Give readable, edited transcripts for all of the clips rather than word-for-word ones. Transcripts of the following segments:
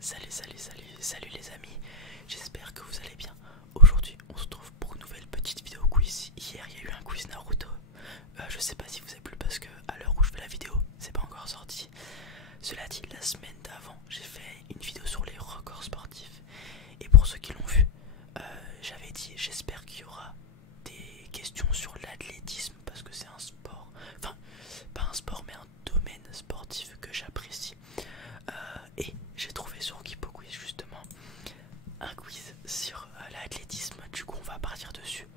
Salut les amis, j'espère que vous allez bien. Aujourd'hui on se retrouve pour une nouvelle petite vidéo quiz. Hier il y a eu un quiz Naruto. Je sais pas si vous avez plu parce que à l'heure où je fais la vidéo c'est pas encore sorti. Cela dit, la semaine d'avant j'ai fait une vidéo sur les records sportifs. Et pour ceux qui l'ont vu, j'avais dit j'espère qu'il y aura des questions sur l'athlétisme parce que c'est un sport, enfin pas un sport mais un domaine sportif que j'apprécie. Et j'ai trouvé sur Kipo Quiz justement un quiz sur l'athlétisme. Du coup on va partir dessus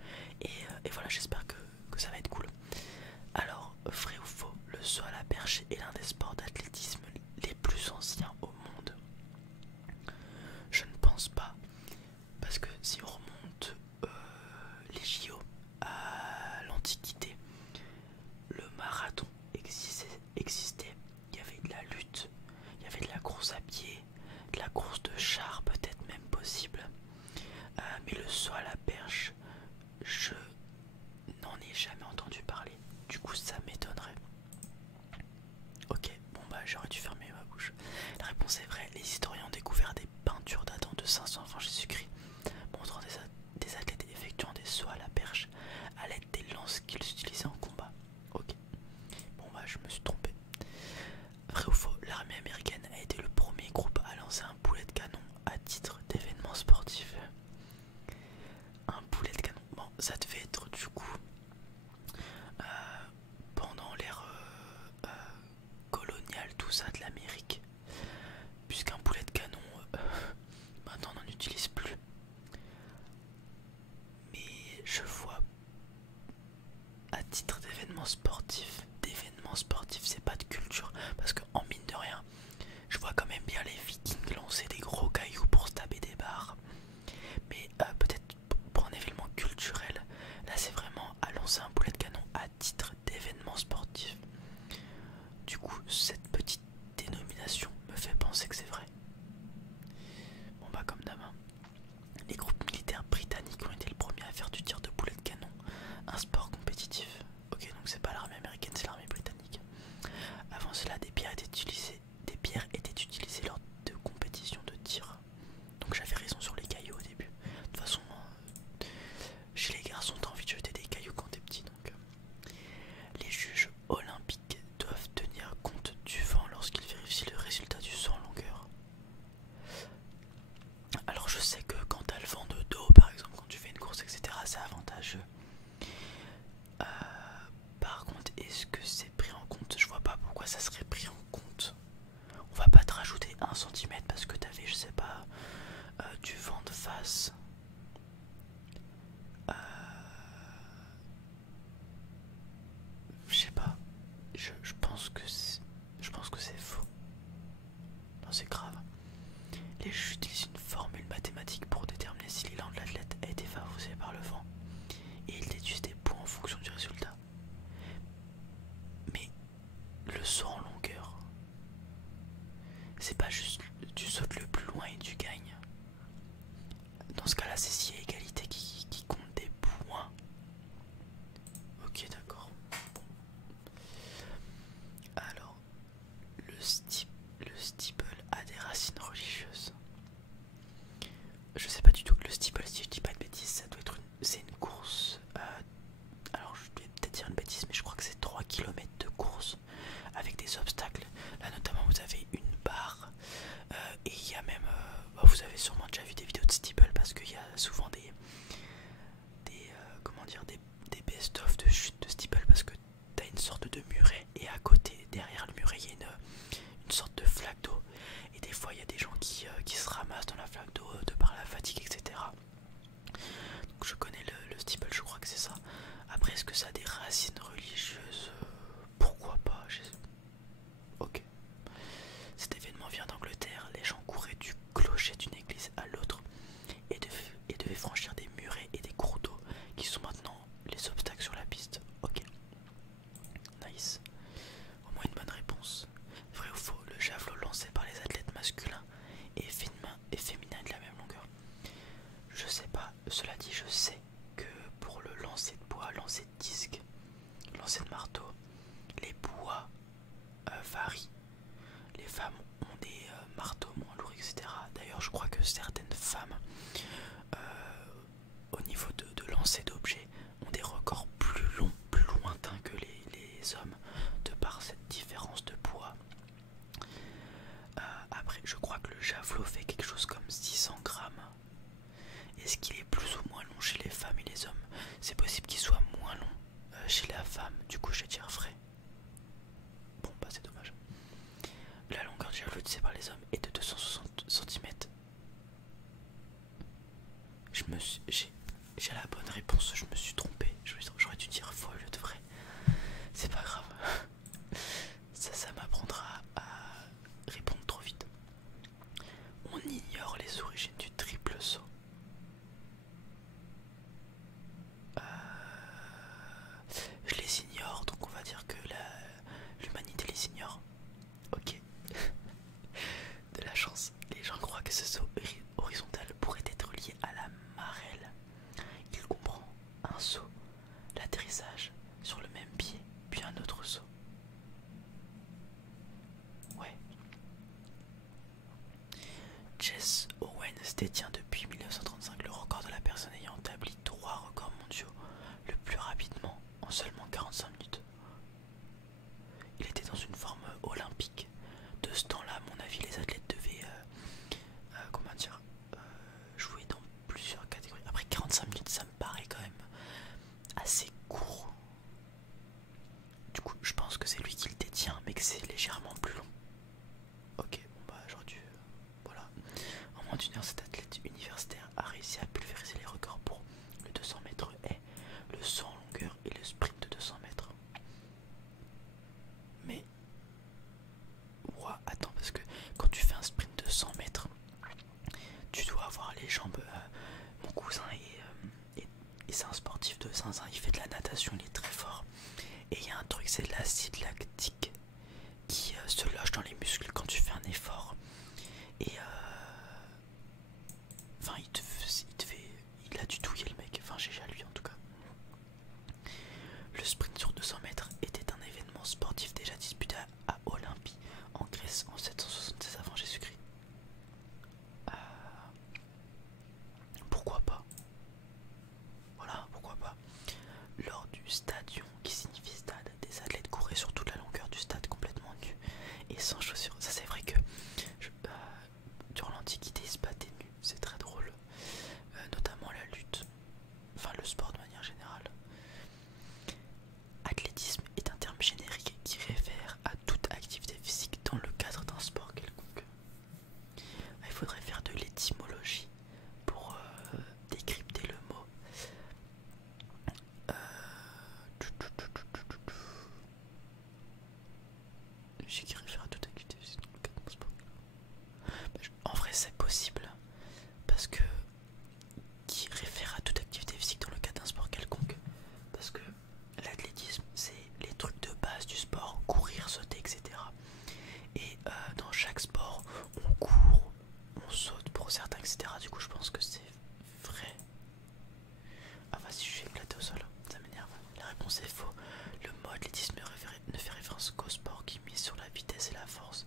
et voilà, j'espère que ça va être cool. Alors, vrai ou faux, le saut à la perche est l'un des sports d'athlétisme les plus anciens au monde? Je ne pense pas, parce que si on remonte les JO à l'Antiquité, le marathon existait, il y avait de la lutte, il y avait de la course à pied, de la course de char peut-être même possible, mais le saut à la perche, je n'en ai jamais entendu parler, du coup ça m'étonnerait. Ok, bon bah j'aurais dû fermer ma bouche. La réponse est vraie, les historiens ont découvert des peintures datant de 500 avant Jésus-Christ, montrant des athlètes effectuant des sauts à la perche à l'aide des lances qu'ils utilisaient en combat. Ok, bon bah je me suis trompé. Vrai ou faux, l'armée américaine a été le premier groupe à lancer un boulet de canon à titre d'événement sportif? Un boulet de canon, bon ça devait être du coup pendant l'ère coloniale, tout ça de l'Amérique, puisqu'un boulet de canon maintenant on n'en utilise plus. Mais je vois à titre d'événement sportif c'est pas de culture, parce que en mine de rien je vois quand même bien les Vikings lancer des gros cailloux pour se taper des barres. Mais peut-être pour un événement culturel, là c'est vraiment à lancer un boulet de canon à titre d'événement sportif. Du coup cette petite dénomination me fait penser que c'est vrai. Bon bah comme d'hab, hein. Les groupes militaires britanniques ont été les premiers à faire du tir de boulet de canon un sport compétitif. Ok, donc c'est pas l'armée américaine, c'est l'armée britannique. Avant cela, des pierres étaient utilisées lors de compétitions de tir. Donc j'avais raison sur les cailloux au début. De toute façon, chez les garçons, t'as envie de jeter des cailloux quand t'es petit. Donc, les juges olympiques doivent tenir compte du vent lorsqu'ils vérifient le résultat du saut en longueur. Alors je sais que quand t'as le vent de dos, par exemple, quand tu fais une course, etc., c'est avantageux. Par contre, est-ce que c'est pris en compte? Je vois pas pourquoi ça serait pris en compte. On va pas te rajouter 1 cm parce que t'avais, je sais pas, du vent de face. Je sais pas. Je pense que c'est faux. Non, c'est grave. Les juges utilisent une formule mathématique pour déterminer si l'élan de l'athlète a été favorisé par le vent. Et ils déduisent des points en fonction du résultat. Mais le saut en longueur, c'est pas juste tu sautes le plus loin et tu gagnes. Dans ce cas là c'est s'il y a égalité qui compte des points. Ok, d'accord. Bon. Alors, le steeple a des racines religieuses. Je sais pas du tout. Le steeple, si je dis pas de bêtises, ça doit être c'est une course. Alors je vais peut-être dire une bêtise, mais je crois que c'est 3 km de course avec des obstacles. Là notamment vous avez une barre et il y a même, vous avez sûrement déjà vu des vidéos de steeple parce qu'il y a souvent comment dire, des best-of de chute de steeple parce que t'as une sorte de muret et à côté, derrière le muret, il y a une sorte de flaque d'eau et des fois il y a des gens qui se ramassent dans la flaque d'eau de par la fatigue, etc. Donc je connais le steeple, je crois que c'est ça. Après, est-ce que ça a des racines religieuses? Pourquoi pas? Ok. Cet événement vient d'Angleterre. Les gens couraient du clocher d'une église à l'autre et devaient que certaines femmes, au niveau de lancer d'objets, ont des records plus longs, plus lointains que les hommes, de par cette différence de poids. Après, je crois que le javelot fait quelque chose comme 600 grammes. Est-ce qu'il est plus ou moins long chez les femmes et les hommes? C'est possible qu'il soit moins long chez la femme, du coup je vais dire vrai. Bon bah c'est dommage. La longueur du javelot tiré par les hommes est de 260 cm. J'ai la bonne réponse, je me suis trompé. J'aurais dû dire faux au lieu de vrai. C'est pas grave. Ça m'apprendra à répondre trop vite. On ignore les origines du triple saut. Je les ignore, donc on va dire que l'humanité les ignore. Ok. De la chance. Les gens croient que ce saut horizontal pourrait être lié à la marelle. Il comprend un saut, l'atterrissage sur le même pied, puis un autre saut. Ouais. Jess Owens détient depuis 1935 le record de la personne ayant établi 3 records mondiaux le plus rapidement en seulement 45 minutes. Il était dans une forme olympique. De ce temps-là, à mon avis, les athlètes devaient jouer dans plusieurs catégories. Après 45 minutes, ça me paraît quand même assez court. Du coup, je pense que c'est lui qui le détient, mais que c'est légèrement plus long. Ok, bon bah j'aurais dû... voilà. En moins d'une heure, cet athlète universitaire a réussi à pulvériser les records pour le 200 mètres haies, le saut en longueur et le sprint de 200 mètres. Mais... ouah, attends, parce que quand tu fais un sprint de 100 mètres, tu dois avoir les jambes... mon cousin et c'est un sportif de zinzin, il fait de la natation, il est très fort. Et il y a un truc, c'est l'acide lactique qui se loge dans les muscles quand tu fais un effort. Et enfin, il a dû douiller le mec, enfin j'ai déjà lu en tout cas. Le sprint sur 200 mètres était un événement sportif déjà disputé à Olympie en Grèce en 776 avant Jésus-Christ. Pourquoi pas? Voilà, pourquoi pas. Lors du stadion, qui signifie stade, des athlètes couraient sur toute la longueur du stade complètement nus et sans chaussures. Ça c'est vrai que durant l'Antiquité ils se battaient nus, c'est très drôle. Notamment la lutte, enfin le sport de manière générale. Athlétisme est un terme générique qui réfère à toute activité physique dans le cadre d'un sport quelconque. Il faudrait faire de l'étymologie pour décrypter le mot. J'ai qui réfère à toute activité physique dans le cadre d'un sport. En vrai c'est possible, parce que qui réfère à toute activité physique dans le cadre d'un sport quelconque, parce que l'athlétisme c'est les trucs de base du sport, courir, sauter, etc. Et dans chaque sport on court, on saute pour certains, etc. Du coup je pense que c'est vrai. Ah vas-y, je suis éclaté au sol, ça m'énerve. La réponse est faux. Le mot athlétisme ne fait référence qu'au sport qui mise sur la vitesse et la force.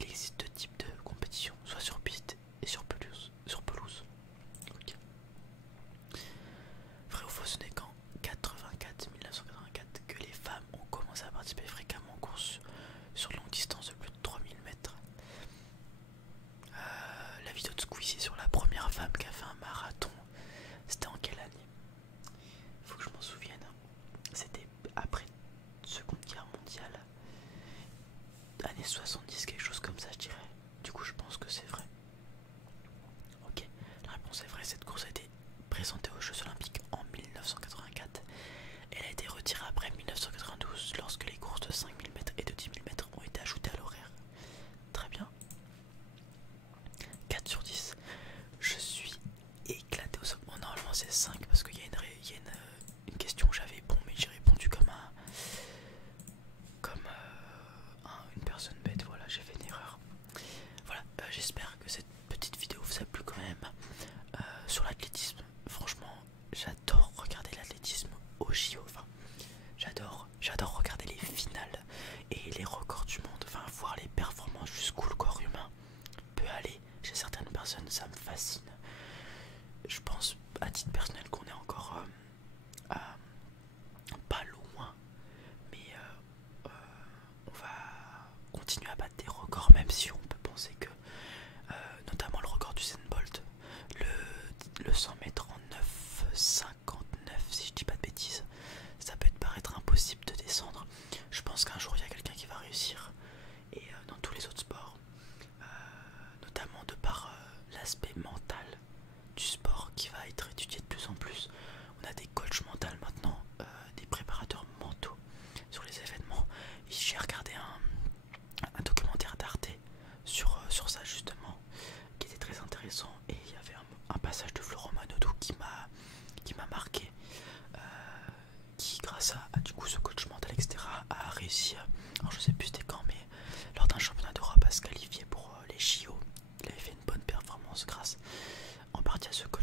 Il existe deux types de compétitions, soit sur piste et sur pelouse. Okay. Vrai ou faux, ce n'est qu'en 1984 que les femmes ont commencé à participer fréquemment en course sur longue distance de plus de 3000 mètres. La vidéo de Squeezie sur la première femme qui a fait un marathon, c'était en quelle année? Faut que je m'en souvienne. C'était après Seconde Guerre mondiale, années 70, quelque chose comme ça je dirais. Du coup je pense que c'est vrai. Ok, la réponse est vraie. Cette course a été présentée aux Jeux Olympiques en 1984. Elle a été retirée après 1992 lorsque les courses de 5000 mètres et de 10 000 mètres ont été ajoutées à l'horaire. Très bien. 4 sur 10. Je suis éclaté au sol. Bon, normalement c'est 5 parce qu'il y a une question où j'avais bon, mais j'ai répondu comme une personne bête. Voilà, j'ai fait une erreur. Voilà, j'espère que cette petite vidéo vous a plu quand même. Sur l'athlétisme, franchement, j'adore regarder l'athlétisme au JO. Enfin, j'adore regarder les finales et les records du monde. Enfin, voir les performances jusqu'où le corps humain peut aller. Chez certaines personnes, ça me fascine. fascine. Je pense à titre personnel qu'on est encore pas loin, mais on va continuer à battre des records, même si on peut penser que notamment le record du Usain Bolt, le 100 mètres en 9,59 si je dis pas de bêtises, ça peut te paraître impossible de descendre. Je pense qu'un jour il y a quelqu'un qui va réussir, et dans tous les autres sports, notamment de par l'aspect mental du sport qui va être étudié de plus en plus. On a des coachs mentaux maintenant, des préparateurs mentaux sur les événements. Et j'ai regardé un documentaire d'Arte sur ça justement, qui était très intéressant, et il y avait un passage de Florent Manodou qui m'a marqué, qui grâce à du coup ce coach mental etc a réussi, alors je sais plus c'était quand, mais lors d'un championnat d'Europe à se qualifier pour les JO. Il avait fait une bonne performance grâce en partie à ce coach